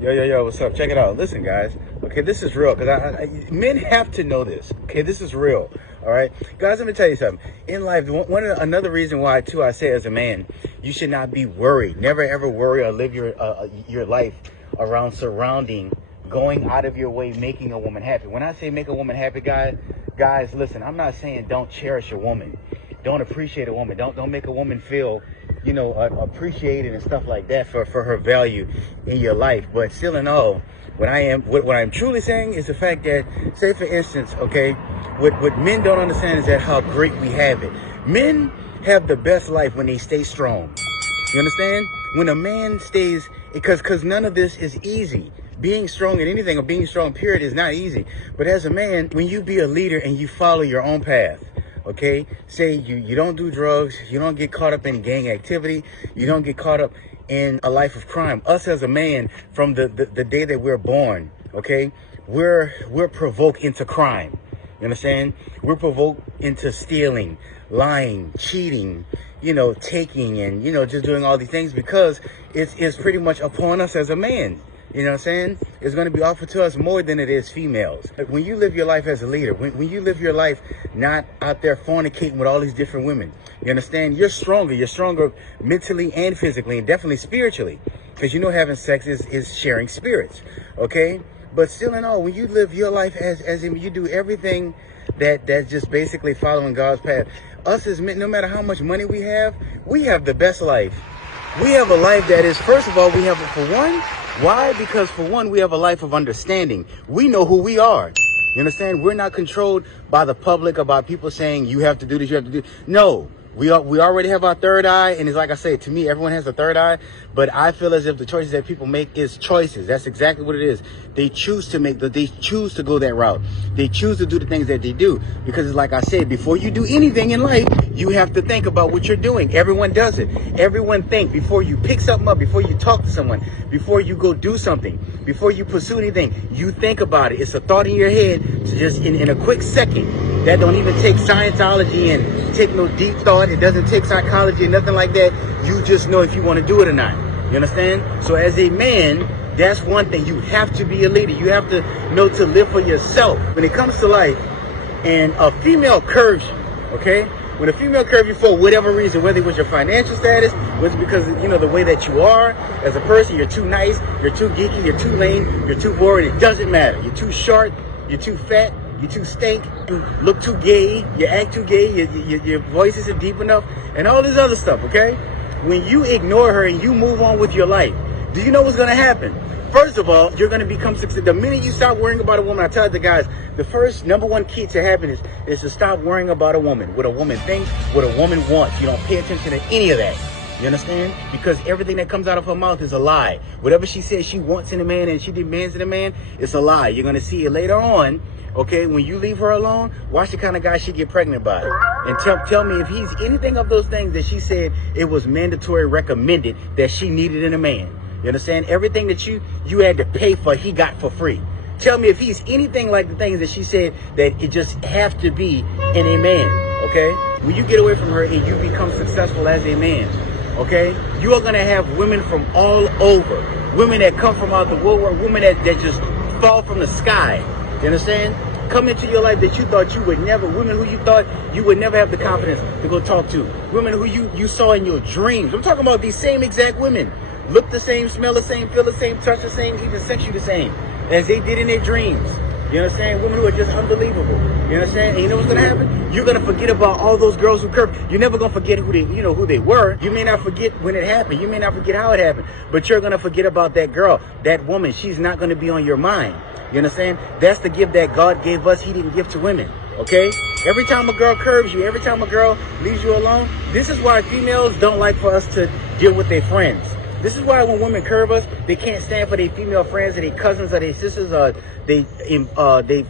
Yo, what's up? Check it out. Listen, guys. Okay, this is real because men have to know this. Okay, this is real. All right, guys. Let me tell you something. In life, another reason why too I say as a man, you should not be worried. Never ever worry or live your life around surrounding going out of your way making a woman happy. When I say make a woman happy, guys, listen. I'm not saying don't cherish a woman, don't appreciate a woman, don't make a woman feel appreciated and stuff like that for her value in your life. But still in all, what I'm truly saying is the fact that, say for instance, okay, what men don't understand is that how great we have it. Men have the best life when they stay strong. You understand? When a man stays, because none of this is easy. Being strong in anything or being strong period is not easy. But as a man, when you be a leader and you follow your own path, okay, say you don't do drugs, you don't get caught up in gang activity, you don't get caught up in a life of crime. Us as a man, from the day that we're born, okay, we're provoked into crime. You understand? We're provoked into stealing, lying, cheating, taking, and just doing all these things because it's pretty much upon us as a man. You know what I'm saying? It's going to be offered to us more than it is females. When you live your life as a leader, when you live your life not out there fornicating with all these different women, you understand? You're stronger. You're stronger mentally and physically and definitely spiritually. Because having sex is sharing spirits. Okay? But still in all, when you live your life as in you do everything that's just basically following God's path. Us as men, no matter how much money we have the best life. We have a life that is, first of all, we have it for one. Why? Because for one, we have a life of understanding. We know who we are. You understand? We're not controlled by the public or by people saying you have to do this, you have to do. No, we already have our third eye. And it's like I say, to me, everyone has a third eye. But I feel as if the choices that people make is choices. That's exactly what it is. They choose to they choose to go that route. They choose to do the things that they do. Because it's like I said, before you do anything in life, you have to think about what you're doing. Everyone does it. Everyone think before you pick something up, before you talk to someone, before you go do something, before you pursue anything, you think about it. It's a thought in your head, so just in a quick second. That don't even take Scientology and take no deep thought. It doesn't take psychology and nothing like that. You just know if you want to do it or not. You understand? So as a man, that's one thing. You have to be a leader. You have to know to live for yourself. When it comes to life, and a female curves you, okay? When a female curves you for whatever reason, whether it was your financial status, whether it's because, the way that you are as a person, you're too nice, you're too geeky, you're too lame, you're too bored, it doesn't matter. You're too short, you're too fat, you too stink, you look too gay, you act too gay, your voice isn't deep enough, and all this other stuff, okay? When you ignore her and you move on with your life, do you know what's going to happen? First of all, you're going to become successful. The minute you stop worrying about a woman, I tell the guys, the first number one key to happiness is to stop worrying about a woman. What a woman thinks, what a woman wants. You don't pay attention to any of that. You understand? Because everything that comes out of her mouth is a lie. Whatever she says she wants in a man and she demands in a man, it's a lie. You're going to see it later on. Okay, when you leave her alone, watch the kind of guy she get pregnant by. And tell me if he's anything of those things that she said it was mandatory recommended that she needed in a man. You understand? Everything that you had to pay for, he got for free. Tell me if he's anything like the things that she said that it just have to be in a man. Okay? When you get away from her and you become successful as a man, okay, you are going to have women from all over. Women that come from out the woodwork, women that just fall from the sky. You understand? Come into your life that you thought you would never, women who you thought you would never have the confidence to go talk to. Women who you saw in your dreams. I'm talking about these same exact women. Look the same, smell the same, feel the same, touch the same, even sex you the same as they did in their dreams. You understand? Women who are just unbelievable. You understand? And you know what's going to happen? You're going to forget about all those girls who curved. You're never going to forget who they were. You may not forget when it happened. You may not forget how it happened. But you're going to forget about that girl, that woman. She's not going to be on your mind. You understand? That's the gift that God gave us. He didn't give to women. Okay? Every time a girl curves you, every time a girl leaves you alone, this is why females don't like for us to deal with their friends. This is why when women curve us, they can't stand for their female friends or their cousins or their sisters or they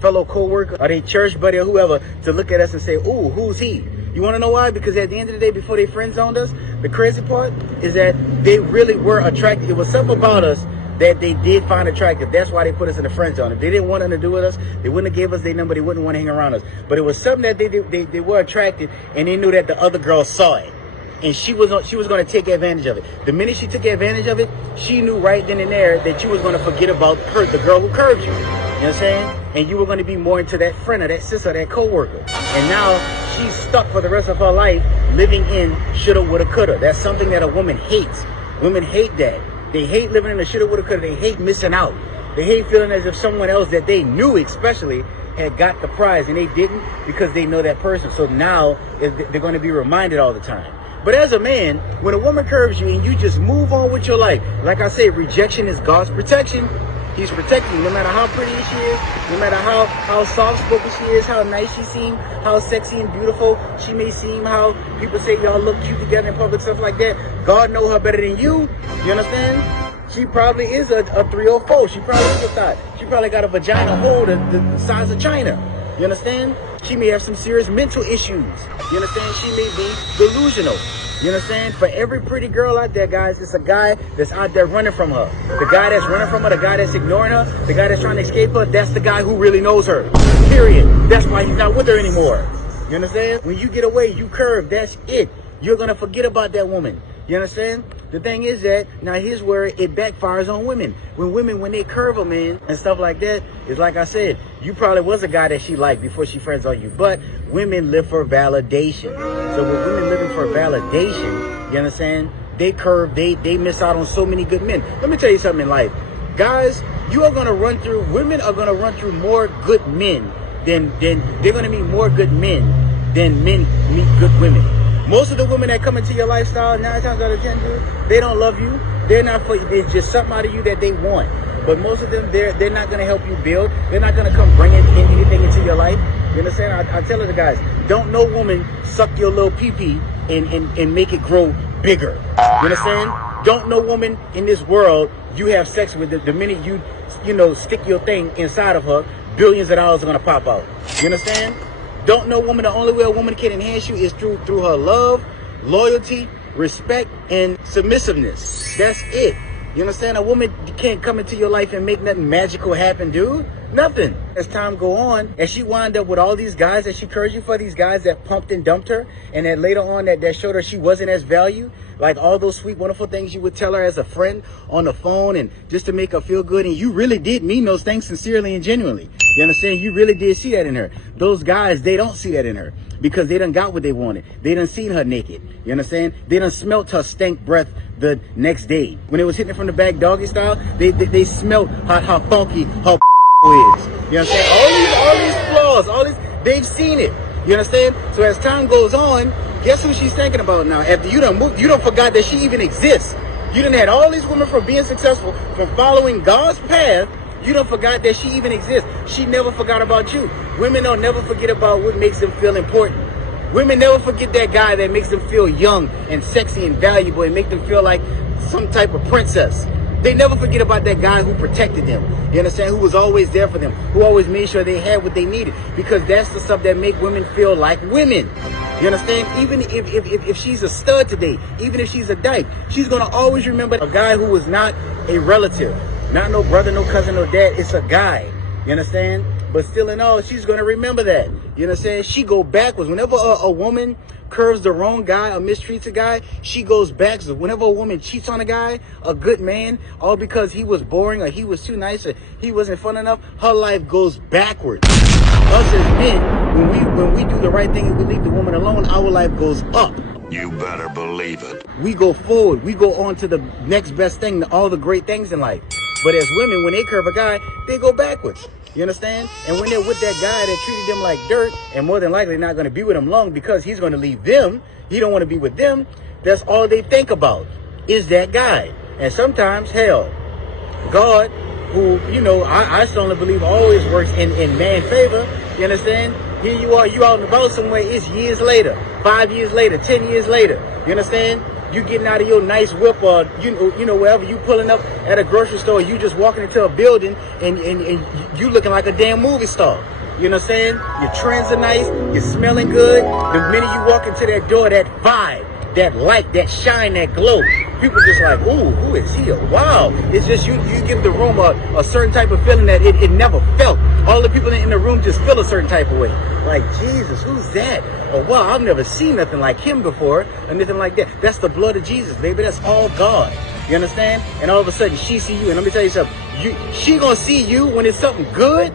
fellow co-worker or their church buddy or whoever to look at us and say, ooh, who's he? You want to know why? Because at the end of the day, before they friend zoned us, the crazy part is that they really were attracted. It was something about us that they did find attractive. That's why they put us in the friend zone. If they didn't want nothing to do with us, they wouldn't have gave us their number. They wouldn't want to hang around us. But it was something that they were attracted, and they knew that the other girls saw it. and she was going to take advantage of it. The minute she took advantage of it, she knew right then and there that you was going to forget about her, the girl who curved you. You know what I'm saying? And you were going to be more into that friend or that sister or that coworker. And now she's stuck for the rest of her life living in shoulda, woulda, coulda. That's something that a woman hates. Women hate that. They hate living in the shoulda, woulda, coulda. They hate missing out. They hate feeling as if someone else that they knew especially had got the prize and they didn't because they know that person. So now they're going to be reminded all the time. But as a man, when a woman curves you and you just move on with your life, like I say, rejection is God's protection. He's protecting you no matter how pretty she is, no matter how soft-spoken she is, how nice she seems, how sexy and beautiful she may seem, how people say y'all look cute together in public, stuff like that. God know her better than you. You understand? She probably is a 3 or 4. She probably is a thought. She probably got a vagina hole the size of China. You understand? She may have some serious mental issues. You understand? She may be delusional. You understand? For every pretty girl out there, guys, it's a guy that's out there running from her. The guy that's running from her, the guy that's ignoring her, the guy that's trying to escape her, that's the guy who really knows her. Period. That's why he's not with her anymore. You understand? When you get away, you curve. That's it. You're going to forget about that woman. You understand? The thing is that, now here's where it backfires on women. When they curve a man and stuff like that, it's like I said, you probably was a guy that she liked before she friends on you. But women live for validation. So with women living for validation, you understand? They curve, they miss out on so many good men. Let me tell you something in life. Guys, women are going to run through more good men than they're going to meet more good men than men meet good women. Most of the women that come into your lifestyle, 9 times out of 10, dude, they don't love you. They're not for you. It's just something out of you that they want. But most of them, they're not going to help you build. They're not going to come bring anything into your life. You understand? I tell the guys, don't no woman suck your little pee-pee and make it grow bigger. You understand? Don't no woman in this world you have sex with, the minute you stick your thing inside of her, billions of dollars are going to pop out. You understand? Don't know woman, the only way a woman can enhance you is through her love, loyalty, respect, and submissiveness. That's it. You understand? A woman can't come into your life and make nothing magical happen, dude. Nothing. As time go on, as she wind up with all these guys that she curves you for, these guys that pumped and dumped her, and that later on that showed her she wasn't as valued, like all those sweet, wonderful things you would tell her as a friend on the phone and just to make her feel good, and you really did mean those things sincerely and genuinely. You understand? You really did see that in her. Those guys, they don't see that in her because they done got what they wanted. They done seen her naked. You understand? They done smelt her stank breath the next day. When it was hitting it from the back doggy style, they smelt how funky her is. You understand? All these flaws, they've seen it. You understand? So as time goes on, guess who she's thinking about now? After you done moved, you done forgot that she even exists. You done had all these women from being successful, from following God's path. You done forgot that she even exists. She never forgot about you. Women don't never forget about what makes them feel important. Women never forget that guy that makes them feel young and sexy and valuable and make them feel like some type of princess. They never forget about that guy who protected them. You understand? Who was always there for them. Who always made sure they had what they needed. Because that's the stuff that make women feel like women. You understand? Even if she's a stud today, even if she's a dyke, she's going to always remember a guy who was not a relative. Not no brother, no cousin, no dad. It's a guy. You understand? But still in all, she's going to remember that. You understand? She go backwards. Whenever a woman curves the wrong guy or mistreats a guy, she goes backwards. Whenever a woman cheats on a guy, a good man, all because he was boring or he was too nice or he wasn't fun enough, her life goes backwards. Us as men, when we do the right thing and we leave the woman alone, our life goes up. You better believe it. We go forward. We go on to the next best thing, all the great things in life. But as women, when they curve a guy, they go backwards. You understand? And when they're with that guy that treated them like dirt and more than likely not going to be with them long because he's going to leave them, he don't want to be with them, that's all they think about is that guy. And sometimes, hell, God, who, I strongly believe always works in man favor, you understand? Here you are, you out and about somewhere, it's years later, 5 years later, 10 years later, you understand? You getting out of your nice whip or, wherever you pulling up at a grocery store, you just walking into a building and you looking like a damn movie star. You know what I'm saying? Your trends are nice, you're smelling good. The minute you walk into that door, that vibe, that light, that shine, that glow people just like, ooh, who is he? Wow. It's just you give the room a certain type of feeling that it never felt. All the people in the room just feel a certain type of way. Like, Jesus, who's that? Oh, wow, I've never seen nothing like him before, or nothing like that. That's the blood of Jesus, baby. That's all God. You understand? And all of a sudden, she see you. And let me tell you something. She gonna see you when it's something good.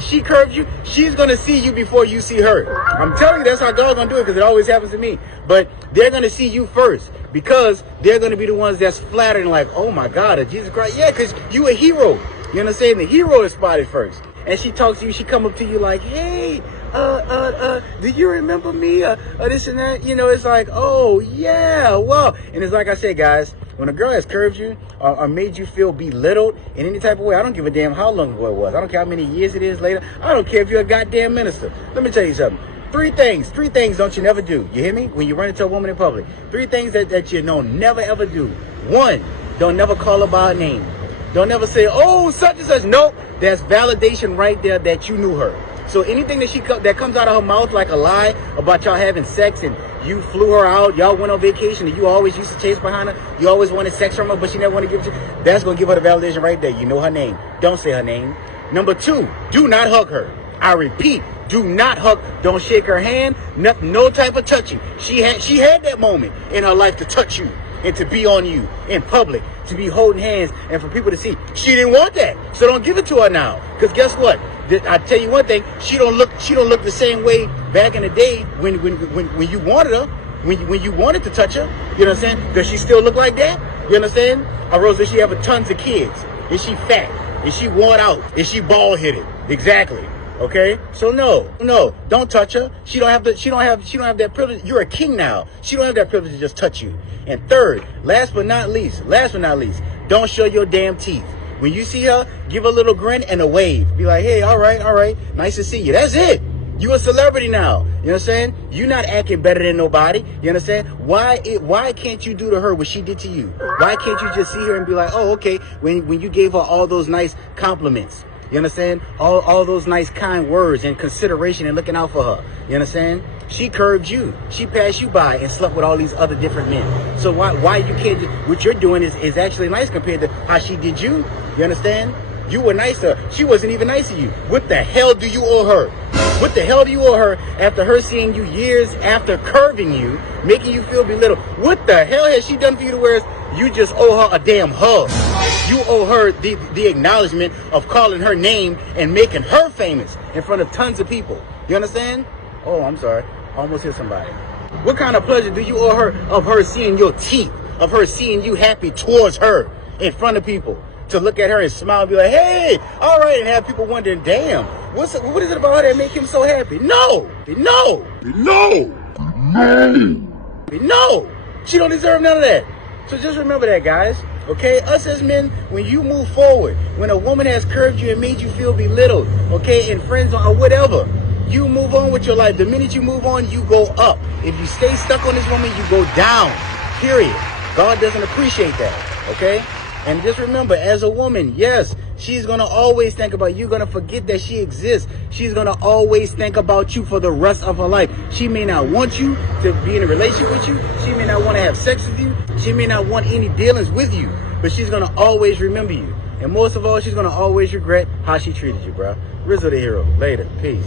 She curves you. She's gonna see you before you see her. I'm telling you, that's how God's gonna do it, because it always happens to me. But they're gonna see you first, because they're gonna be the ones that's flattered and like, oh my God, Jesus Christ. Yeah, because you a hero. You understand? The hero is spotted first. And she talks to you. She come up to you like, hey, do you remember me? This and that. You know, it's like, oh yeah, well. And it's like I said, guys, when a girl has curved you or made you feel belittled in any type of way, I don't give a damn how long ago it was. I don't care how many years it is later. I don't care if you're a goddamn minister. Let me tell you something. Three things don't you never do. You hear me? When you run into a woman in public. Three things that you know never ever do. One, don't never call her by her name. Don't never say, oh, such and such. Nope. That's validation right there that you knew her. So anything that comes out of her mouth like a lie about y'all having sex and you flew her out, y'all went on vacation and you always used to chase behind her, you always wanted sex from her, but she never wanted to give it to you, that's going to give her the validation right there. You know her name. Don't say her name. Number two, do not hug her. I repeat, do not hug. Don't shake her hand. No type of touching. She had that moment in her life to touch you and to be on you in public, to be holding hands and for people to see. She didn't want that, so don't give it to her now. Because guess what? I tell you one thing, she don't look the same way back in the day when you wanted her, when you wanted to touch her. You know what I'm saying? Does she still look like that? You understand? Or Rose, does she have tons of kids? Is she fat? Is she worn out? Is she bald headed? Exactly. Okay, so no, don't touch her. She don't have that privilege. You're a king now. She don't have that privilege to just touch you. And third, last but not least, don't show your damn teeth. When you see her, give her a little grin and a wave. Be like, hey, all right, nice to see you. That's it. You a celebrity now. You know what I'm saying? You're not acting better than nobody. You understand? Why can't you do to her what she did to you? Why can't you just see her and be like, oh, okay, when you gave her all those nice compliments? You understand? All those nice kind words and consideration and looking out for her. You understand? She curved you. She passed you by and slept with all these other different men. So why you can't do what you're doing is actually nice compared to how she did you. You understand? You were nice to her. She wasn't even nice to you. What the hell do you owe her? What the hell do you owe her after her seeing you years after curving you, making you feel belittled? What the hell has she done for you to where you just owe her a damn hug? You owe her the acknowledgement of calling her name and making her famous in front of tons of people. You understand? Oh, I'm sorry. Almost hit somebody. What kind of pleasure do you owe her of her seeing your teeth, of her seeing you happy towards her in front of people? To look at her and smile and be like, hey, all right, and have people wondering, damn, what is it about her that make him so happy? No. She don't deserve none of that. So just remember that, guys. Okay, us as men, when you move forward, when a woman has curved you and made you feel belittled, okay, and friends or whatever, you move on with your life. The minute you move on, you go up. If you stay stuck on this woman, you go down. Period. God doesn't appreciate that. Okay? And just remember, as a woman, yes, she's going to always think about you. You're going to forget that she exists. She's going to always think about you for the rest of her life. She may not want you to be in a relationship with you. She may not want to have sex with you. She may not want any dealings with you. But she's going to always remember you. And most of all, she's going to always regret how she treated you, bro. Rizzo the hero. Later. Peace.